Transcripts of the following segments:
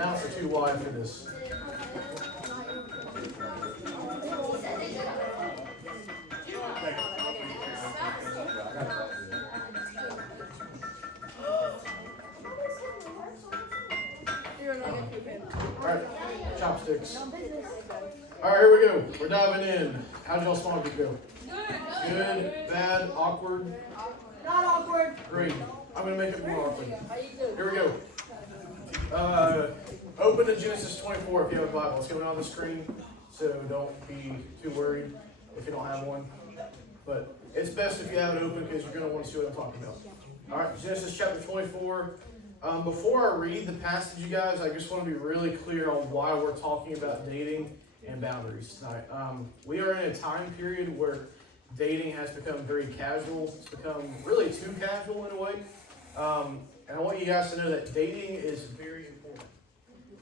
mounts are too wide for this. Alright, chopsticks. Alright, here we go. We're diving in. How'd y'all small group go? Good, bad, awkward? Not awkward. Great. I'm going to make it more awkward. Here we go. Open to Genesis 24 if you have a Bible. It's going on the screen, so don't be too worried if you don't have one. But it's best if you have it open because you're going to want to see what I'm talking about. Alright, Genesis chapter 24. Before I read the passage, you guys, I just want to be really clear on why we're talking about dating and boundaries tonight. We are in a time period where dating has become very casual. It's become really too casual in a way. And I want you guys to know that dating is very important.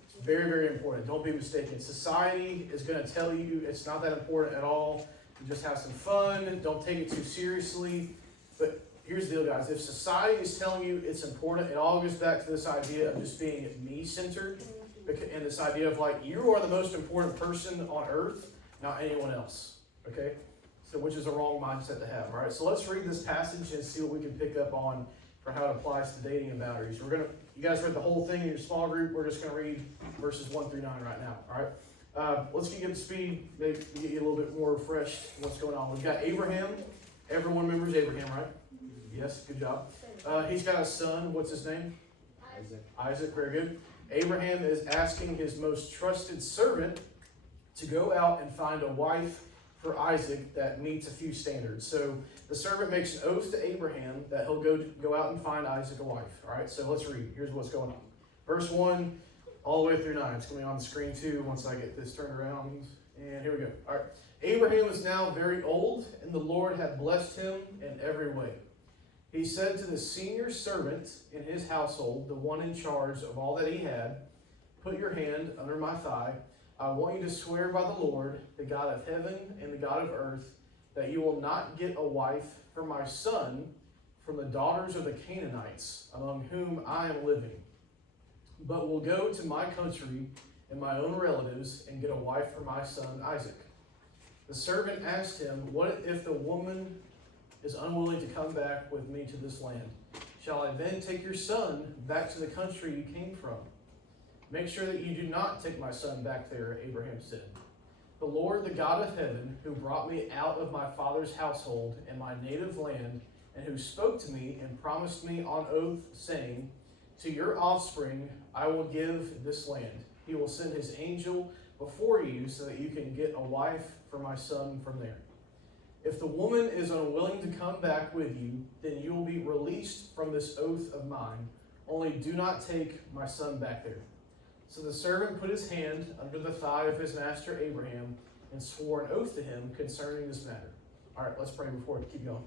It's very, very important. Don't be mistaken. Society is going to tell you it's not that important at all. You just have some fun. Don't take it too seriously. But here's the deal, guys. If society is telling you it's important, it all goes back to this idea of just being me-centered. And this idea of like, you are the most important person on earth, not anyone else. Okay? So, which is a wrong mindset to have. All right? So let's read this passage and see what we can pick up on for how it applies to dating and boundaries. You guys read the whole thing in your small group. We're just going to read verses 1 through 9 right now. All right? Let's get you up to speed, maybe get you a little bit more refreshed what's going on. We've got Abraham. Everyone remembers Abraham, right? Yes, good job. He's got a son. What's his name? Isaac, very good. Abraham is asking his most trusted servant to go out and find a wife for Isaac that meets a few standards. So the servant makes an oath to Abraham that he'll go out and find Isaac a wife. All right, so let's read. Here's what's going on. Verse 1 all the way through 9. It's going to be on the screen too once I get this turned around. And here we go. All right. Abraham is now very old, and the Lord had blessed him in every way. He said to the senior servant in his household, the one in charge of all that he had, "Put your hand under my thigh. I want you to swear by the Lord, the God of heaven and the God of earth, that you will not get a wife for my son from the daughters of the Canaanites, among whom I am living, but will go to my country and my own relatives and get a wife for my son Isaac." The servant asked him, "What if the woman is unwilling to come back with me to this land? Shall I then take your son back to the country you came from?" "Make sure that you do not take my son back there," Abraham said. "The Lord, the God of heaven, who brought me out of my father's household and my native land, and who spoke to me and promised me on oath, saying, 'To your offspring I will give this land.' He will send his angel before you so that you can get a wife for my son from there. If the woman is unwilling to come back with you, then you will be released from this oath of mine. Only do not take my son back there." So the servant put his hand under the thigh of his master Abraham and swore an oath to him concerning this matter. All right, let's pray before we keep going.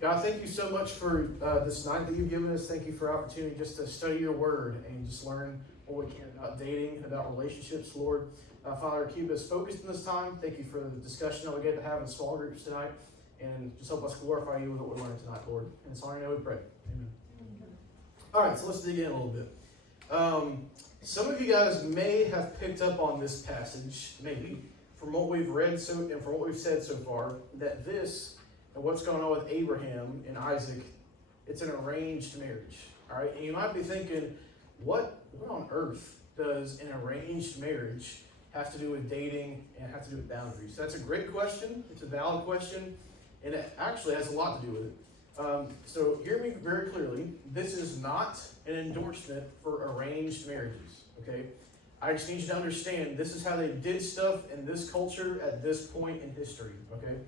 God, thank you so much for this night that you've given us. Thank you for our opportunity just to study your word and just learn what we can about dating, about relationships, Lord. Father, keep us focused in this time. Thank you for the discussion that we get to have in small groups tonight. And just help us glorify you with what we're learning tonight, Lord. And it's all I know we pray. Amen. All right, so let's dig in a little bit. Some of you guys may have picked up on this passage, maybe, from what we've read and from what we've said so far, that this and what's going on with Abraham and Isaac, it's an arranged marriage. All right, and you might be thinking, what on earth does an arranged marriage have to do with dating and have to do with boundaries? So that's a great question. It's a valid question, and it actually has a lot to do with it. So hear me very clearly. This is not an endorsement for arranged marriages, okay? I just need you to understand this is how they did stuff in this culture at this point in history, okay?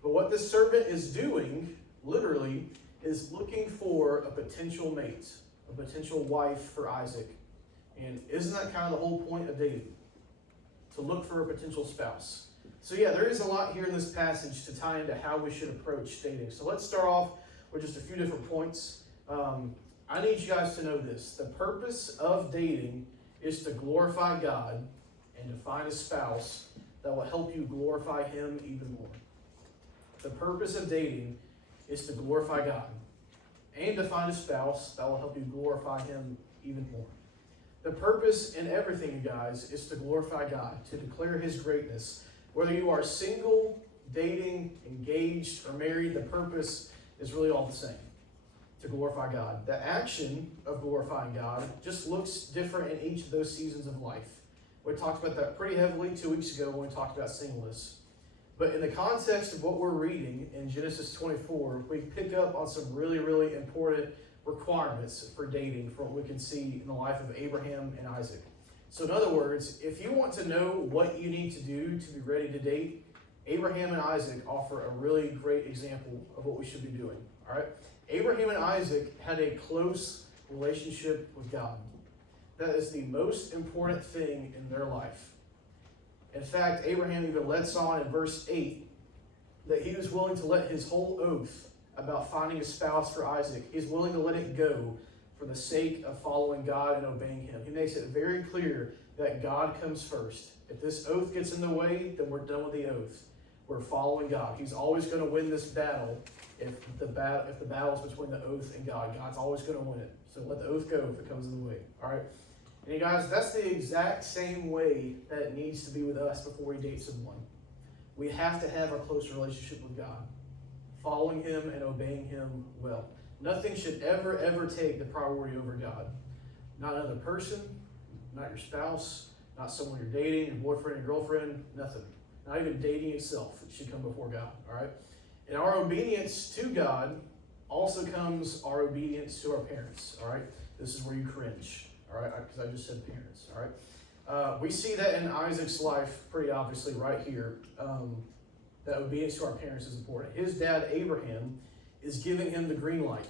But what this servant is doing, literally, is looking for a potential mate, a potential wife for Isaac. And isn't that kind of the whole point of dating? To look for a potential spouse. So yeah, there is a lot here in this passage to tie into how we should approach dating. So let's start off with just a few different points. I need you guys to know this. The purpose of dating is to glorify God and to find a spouse that will help you glorify Him even more. The purpose of dating is to glorify God and to find a spouse that will help you glorify Him even more. The purpose in everything, you guys, is to glorify God, to declare His greatness. Whether you are single, dating, engaged, or married, the purpose is really all the same. To glorify God. The action of glorifying God just looks different in each of those seasons of life. We talked about that pretty heavily 2 weeks ago when we talked about singleness. But in the context of what we're reading in Genesis 24, we pick up on some really, really important requirements for dating from what we can see in the life of Abraham and Isaac. So in other words, if you want to know what you need to do to be ready to date, Abraham and Isaac offer a really great example of what we should be doing. All right? Abraham and Isaac had a close relationship with God. That is the most important thing in their life. In fact, Abraham even lets on in verse 8 that he was willing to let his whole oath about finding a spouse for Isaac, he's willing to let it go for the sake of following God and obeying Him. He makes it very clear that God comes first. If this oath gets in the way, then we're done with the oath. We're following God. He's always going to win this battle if the battle is between the oath and God. God's always going to win it. So let the oath go if it comes in the way. All right? And you guys, that's the exact same way that it needs to be with us before we date someone. We have to have a close relationship with God, following Him and obeying Him well. Nothing should ever, ever take the priority over God. Not another person, not your spouse, not someone you're dating, your boyfriend, your girlfriend, nothing. Not even dating itself. It should come before God, all right? And our obedience to God also comes our obedience to our parents, all right? This is where you cringe, all right? Because I just said parents, all right? We see that in Isaac's life pretty obviously right here. That obedience to our parents is important. His dad, Abraham, is giving him the green light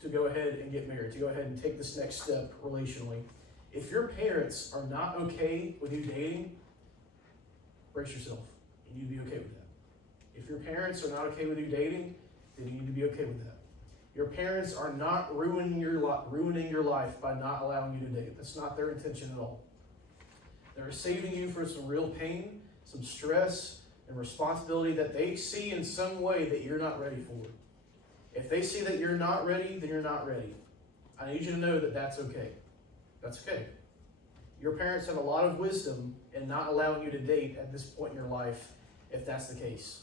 to go ahead and get married, to go ahead and take this next step relationally. If your parents are not okay with you dating, brace yourself. You need to be okay with that. If your parents are not okay with you dating, then you need to be okay with that. Your parents are not ruining your life by not allowing you to date. That's not their intention at all. They're saving you from some real pain, some stress, and responsibility that they see in some way that you're not ready for. If they see that you're not ready, then you're not ready. I need you to know that that's okay. That's okay. Your parents have a lot of wisdom in not allowing you to date at this point in your life, if that's the case.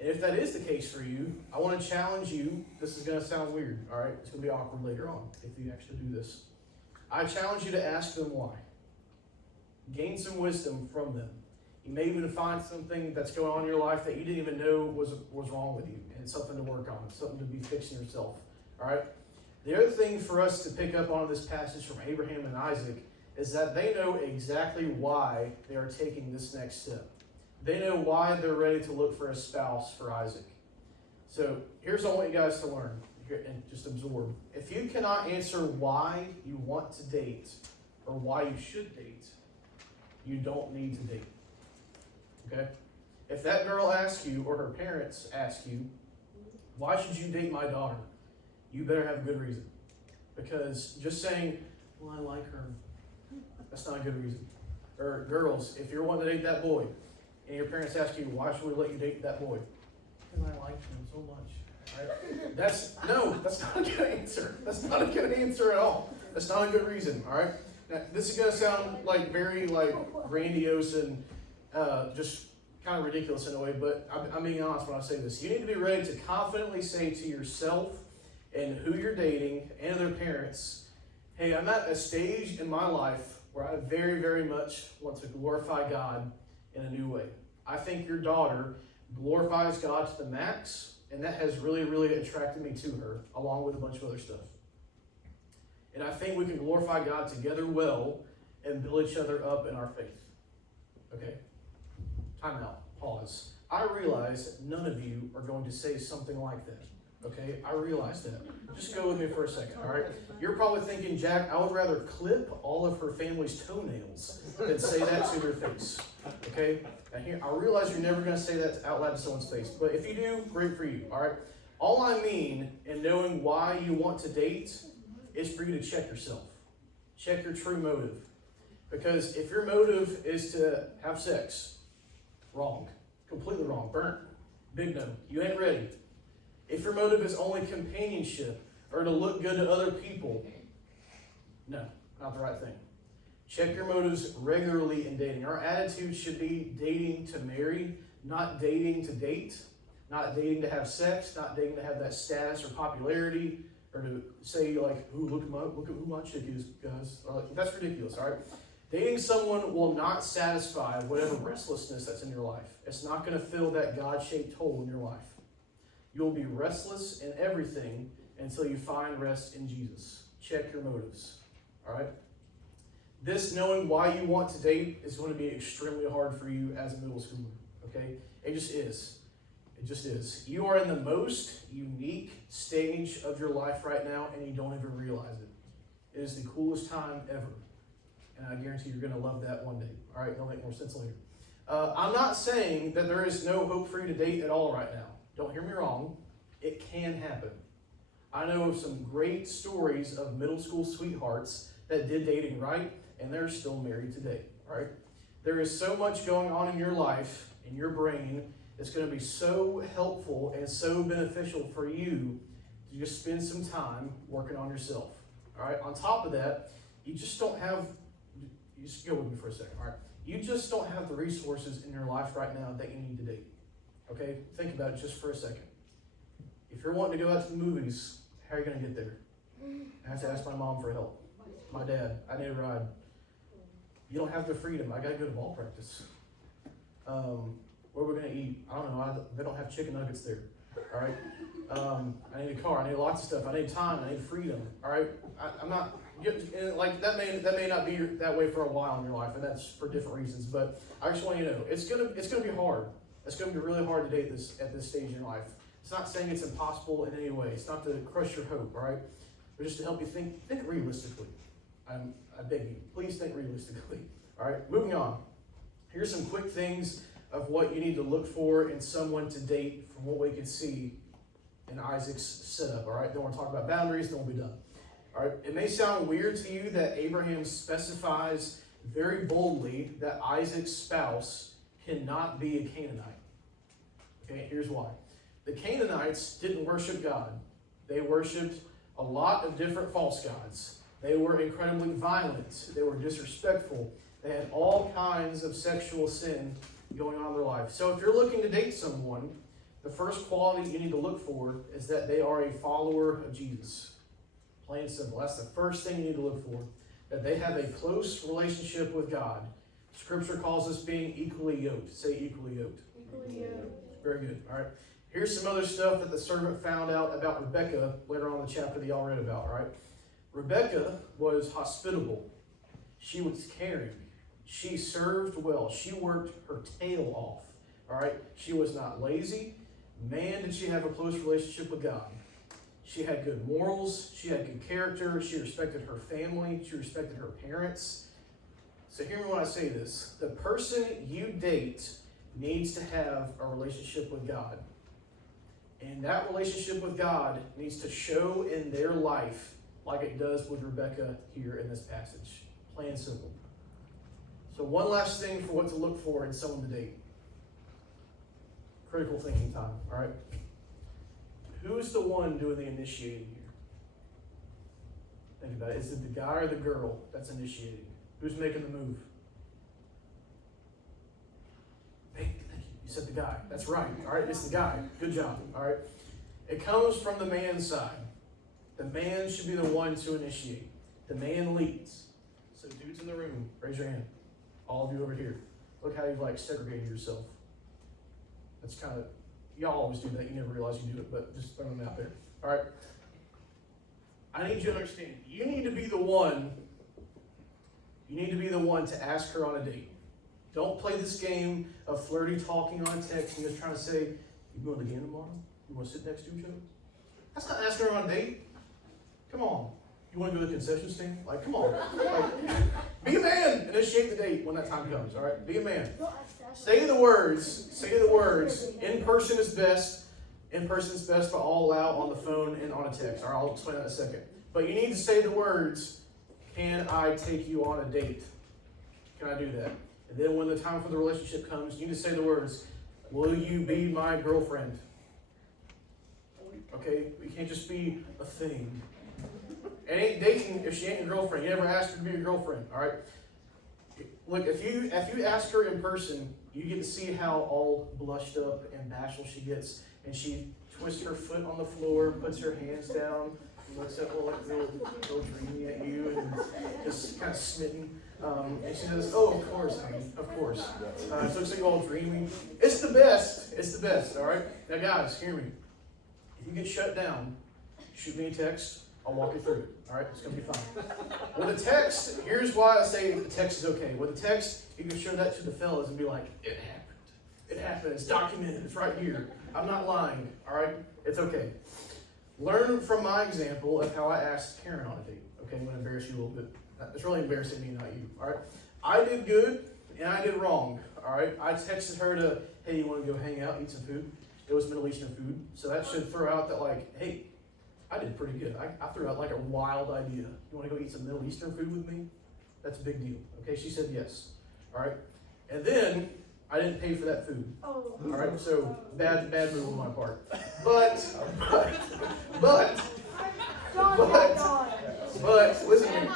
And if that is the case for you, I want to challenge you. This is going to sound weird, all right? It's going to be awkward later on if you actually do this. I challenge you to ask them why. Gain some wisdom from them. You may even find something that's going on in your life that you didn't even know was wrong with you, and it's something to work on, something to be fixing yourself, all right? The other thing for us to pick up on this passage from Abraham and Isaac is that they know exactly why they are taking this next step. They know why they're ready to look for a spouse for Isaac. So here's what I want you guys to learn and just absorb. If you cannot answer why you want to date or why you should date, you don't need to date. Okay? If that girl asks you or her parents ask you, why should you date my daughter? You better have a good reason. Because just saying, well, I like her, that's not a good reason. Or girls, if you're wanting to date that boy, and your parents ask you, why should we let you date that boy? Because I like him so much. Right? That's not a good answer. That's not a good answer at all. That's not a good reason, all right? Now, this is going to sound like very grandiose and just kind of ridiculous in a way, but I'm being honest when I say this. You need to be ready to confidently say to yourself and who you're dating and their parents, hey, I'm at a stage in my life where I very, very much want to glorify God in a new way. I think your daughter glorifies God to the max, and that has really, really attracted me to her, along with a bunch of other stuff. And I think we can glorify God together well and build each other up in our faith. Okay? Time out. Pause. I realize none of you are going to say something like that. Okay? I realize that. Just go with me for a second, all right? You're probably thinking, Jack, I would rather clip all of her family's toenails than say that to their face. Okay? Now here, I realize you're never going to say that out loud to someone's face, but if you do, great for you, all right? All I mean in knowing why you want to date is for you to check yourself. Check your true motive. Because if your motive is to have sex, wrong. Completely wrong. Burnt. Big no. You ain't ready. If your motive is only companionship or to look good to other people, no, not the right thing. Check your motives regularly in dating. Our attitude should be dating to marry, not dating to date, not dating to have sex, not dating to have that status or popularity, or to say like, "Ooh, look at who my chick is, guys." That's ridiculous, all right? Dating someone will not satisfy whatever restlessness that's in your life. It's not going to fill that God-shaped hole in your life. You'll be restless in everything until you find rest in Jesus. Check your motives, all right? This knowing why you want to date is going to be extremely hard for you as a middle schooler, okay? It just is. It just is. You are in the most unique stage of your life right now, and you don't even realize it. It is the coolest time ever, and I guarantee you're going to love that one day. All right, it'll make more sense later. I'm not saying that there is no hope for you to date at all right now. Don't hear me wrong. It can happen. I know of some great stories of middle school sweethearts that did dating right, and they're still married today, all right? There is so much going on in your life, in your brain, it's going to be so helpful and so beneficial for you to just spend some time working on yourself, all right? On top of that, you just go with me for a second, all right? You just don't have the resources in your life right now that you need to date, okay? Think about it just for a second. If you're wanting to go out to the movies, how are you going to get there? I have to ask my mom for help. My dad, I need a ride. You don't have the freedom. I got to go to ball practice. What are we going to eat? I don't know. They don't have chicken nuggets there. All right. I need a car. I need lots of stuff. I need time. I need freedom. All right. I'm not like that. May not be that way for a while in your life, and that's for different reasons. But I just want you to know it's gonna be hard. It's gonna be really hard to date at this stage in your life. It's not saying it's impossible in any way. It's not to crush your hope. All right. But just to help you think realistically. I beg you, please think realistically. All right, moving on. Here's some quick things of what you need to look for in someone to date from what we can see in Isaac's setup. All right, then we'll talk about boundaries, then we'll be done. All right, it may sound weird to you that Abraham specifies very boldly that Isaac's spouse cannot be a Canaanite. Okay, here's why. The Canaanites didn't worship God. They worshipped a lot of different false gods. They were incredibly violent. They were disrespectful. They had all kinds of sexual sin going on in their life. So if you're looking to date someone, the first quality you need to look for is that they are a follower of Jesus. Plain and simple. That's the first thing you need to look for. That they have a close relationship with God. Scripture calls us being equally yoked. Say equally yoked. Equally yoked. Very good. All right. Here's some other stuff that the servant found out about Rebekah later on in the chapter that y'all read about. All right. Rebekah was hospitable. She was caring. She served well. She worked her tail off. All right. She was not lazy. Man, did she have a close relationship with God. She had good morals. She had good character. She respected her family. She respected her parents. So hear me when I say this. The person you date needs to have a relationship with God. And that relationship with God needs to show in their life like it does with Rebekah here in this passage. Plain and simple. So one last thing for what to look for in someone to date. Critical thinking time, all right? Who's the one doing the initiating here? Think about it. Is it the guy or the girl that's initiating? Who's making the move? Thank you. You said the guy. That's right. All right, it's the guy. Good job. All right. It comes from the man's side. The man should be the one to initiate. The man leads. So dudes in the room, raise your hand. All of you over here. Look how you've segregated yourself. That's kind of, y'all always do that. You never realize you do it, but just throwing them out there. All right. I need you to understand. You need to be the one. You need to be the one to ask her on a date. Don't play this game of flirty talking on text and just trying to say, you going to the game tomorrow? You want to sit next to each other? That's not asking her on a date. Come on. You want to go to the concession stand? Come on. Be a man. Initiate the date when that time comes. All right? Be a man. Say the words. Say the words. In person is best. In person is best, but all out on the phone and on a text. All right? I'll explain that in a second. But you need to say the words, can I take you on a date? Can I do that? And then when the time for the relationship comes, you need to say the words, will you be my girlfriend? Okay? We can't just be a thing. It ain't dating if she ain't your girlfriend. You never asked her to be your girlfriend, all right? Look, if you ask her in person, you get to see how all blushed up and bashful she gets, and she twists her foot on the floor, puts her hands down, looks up real dreamy at you, and just kind of smitten. And she says, "Oh, of course, honey, of course." So it looks like you're all dreamy. It's the best. It's the best. All right. Now, guys, hear me. If you get shut down, shoot me a text. I'll walk you through it. All right, it's gonna be fine. With a text, here's why I say the text is okay. With a text, you can show that to the fellas and be like, "It happened. It happened. It's documented. It's right here. I'm not lying. All right, it's okay." Learn from my example of how I asked Karen on a date. Okay, I'm gonna embarrass you a little bit. It's really embarrassing me, not you. All right, I did good and I did wrong. All right, I texted her to, "Hey, you want to go hang out, eat some food?" It was Middle Eastern food, so that should throw out that like, "Hey, I did pretty good. I threw out like a wild idea. You want to go eat some Middle Eastern food with me?" That's a big deal. Okay, she said yes. All right, and then I didn't pay for that food. All right, so bad move on my part. But listen to me.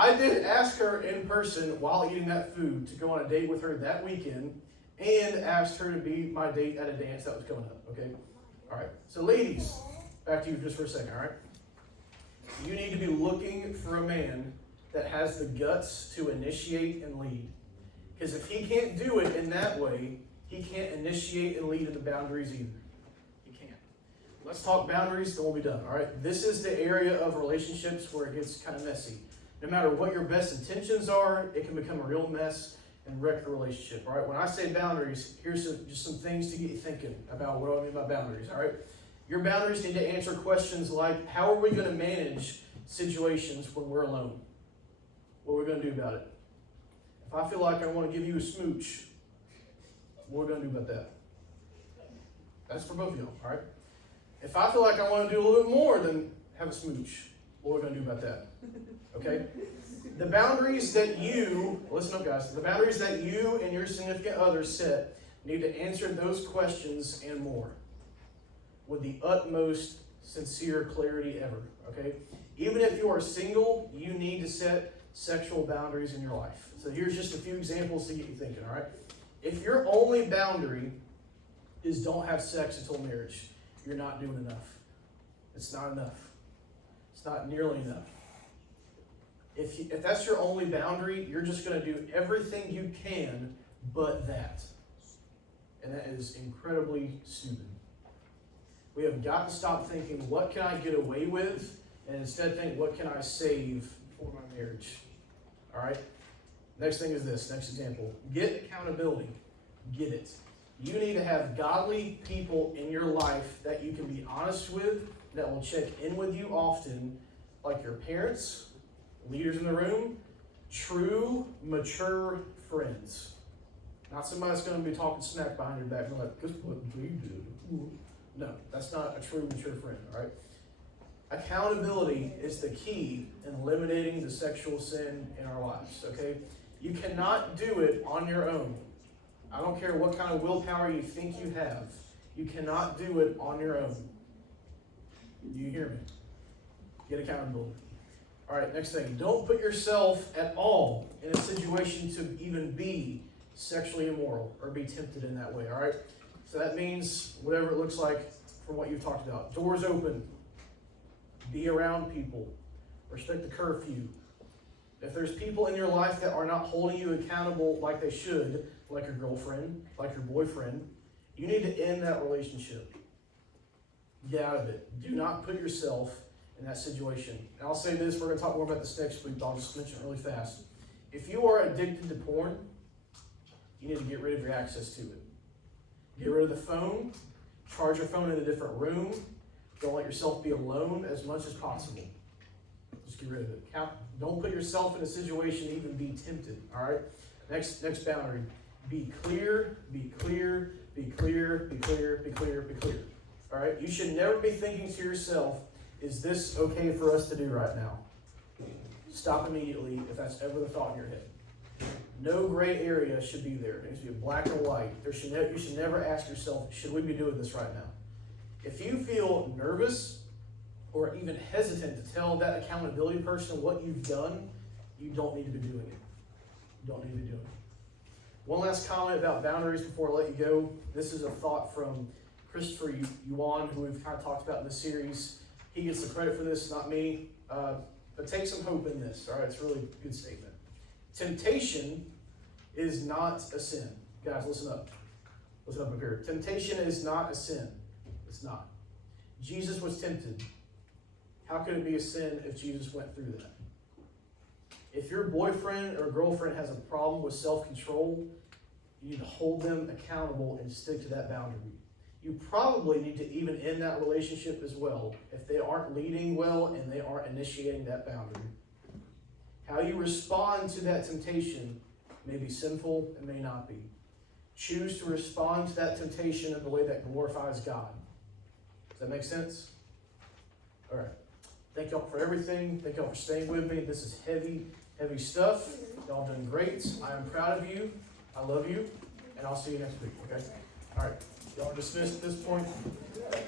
I did ask her in person while eating that food to go on a date with her that weekend, and asked her to be my date at a dance that was coming up. Okay, all right. So ladies, back to you just for a second. All right, you need to be looking for a man that has the guts to initiate and lead. Because if he can't do it in that way, he can't initiate and lead in the boundaries either. He can't. Let's talk boundaries, then we'll be done. All right. This is the area of relationships where it gets kind of messy. No matter what your best intentions are, it can become a real mess and wreck the relationship. All right. When I say boundaries, here's just some things to get you thinking about what I mean by boundaries. All right. Your boundaries need to answer questions like, how are we going to manage situations when we're alone? What are we going to do about it? If I feel like I want to give you a smooch, what are we going to do about that? That's for both of y'all, all right? If I feel like I want to do a little bit more than have a smooch, what are we going to do about that? Okay? The boundaries that you, listen up guys, the boundaries that you and your significant others set need to answer those questions and more with the utmost sincere clarity ever, okay? Even if you are single, you need to set sexual boundaries in your life. So here's just a few examples to get you thinking, all right? If your only boundary is don't have sex until marriage, you're not doing enough. It's not enough. It's not nearly enough. If that's your only boundary, you're just going to do everything you can but that. And that is incredibly stupid. We have got to stop thinking, what can I get away with? And instead think, what can I save for my marriage? All right? Next thing is this, next example. Get accountability. Get it. You need to have godly people in your life that you can be honest with, that will check in with you often, like your parents, leaders in the room, true, mature friends. Not somebody that's going to be talking smack behind your back and like, guess what we did? No, that's not a true, mature friend, all right? Accountability is the key in eliminating the sexual sin in our lives, okay? You cannot do it on your own. I don't care what kind of willpower you think you have. You cannot do it on your own. Do you hear me? Get accountability. All right, next thing. Don't put yourself at all in a situation to even be sexually immoral or be tempted in that way, all right? So that means whatever it looks like from what you've talked about. Doors open. Be around people. Respect the curfew. If there's people in your life that are not holding you accountable like they should, like your girlfriend, like your boyfriend, you need to end that relationship. Get out of it. Do not put yourself in that situation. And I'll say this, we're going to talk more about this next week, but I'll just mention it really fast. If you are addicted to porn, you need to get rid of your access to it. Get rid of the phone. Charge your phone in a different room. Don't let yourself be alone as much as possible. Just get rid of it. Don't put yourself in a situation to even be tempted. All right? Next boundary. Be clear, be clear, be clear, be clear, be clear, be clear. All right? You should never be thinking to yourself, is this okay for us to do right now? Stop immediately if that's ever the thought in your head. No gray area should be there. It needs to be black or white. You should never ask yourself, should we be doing this right now? If you feel nervous or even hesitant to tell that accountability person what you've done, you don't need to be doing it. You don't need to be doing it. One last comment about boundaries before I let you go. This is a thought from Christopher Yuan, who we've kind of talked about in this series. He gets the credit for this, not me. But take some hope in this, all right? It's a really good statement. Temptation is not a sin. Guys, listen up. Listen up here. Temptation is not a sin. It's not. Jesus was tempted. How could it be a sin if Jesus went through that? If your boyfriend or girlfriend has a problem with self-control, you need to hold them accountable and stick to that boundary. You probably need to even end that relationship as well if they aren't leading well and they aren't initiating that boundary. How you respond to that temptation may be sinful and may not be. Choose to respond to that temptation in the way that glorifies God. Does that make sense? All right. Thank y'all for everything. Thank y'all for staying with me. This is heavy, heavy stuff. Y'all doing great. I am proud of you. I love you. And I'll see you next week, okay? All right. Y'all are dismissed at this point.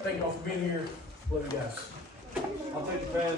Thank y'all for being here. Love you guys. I'll take the pad.